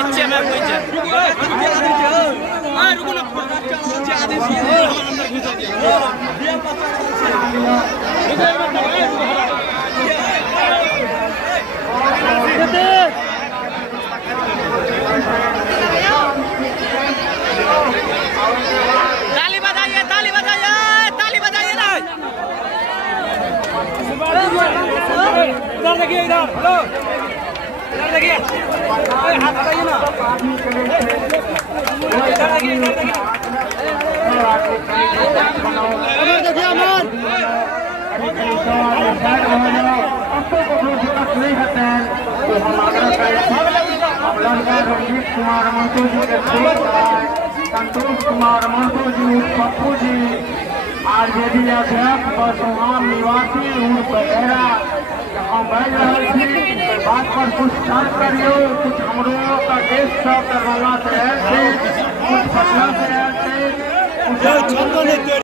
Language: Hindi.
इच्छे में कोई ताली बजाइए, ताली बजाइए, ताली बजाइए ना। इधर देखिए, इधर हेलो, इधर देखिए, हाथ हटाइए ना, इधर देखिए, इधर देखिए, देखिए अमन रंजीत कुमार महतो जी के संतोष कुमार महतो जी, पप्पू जी, आरजेडी अध्यक्ष बसोहाम निवासी उर्फ बघेरा बैठ रहे थे। बात पर कुछ सर्च करियो, कुछ हमरो का देश सब दरभंगा से कुछ पटना से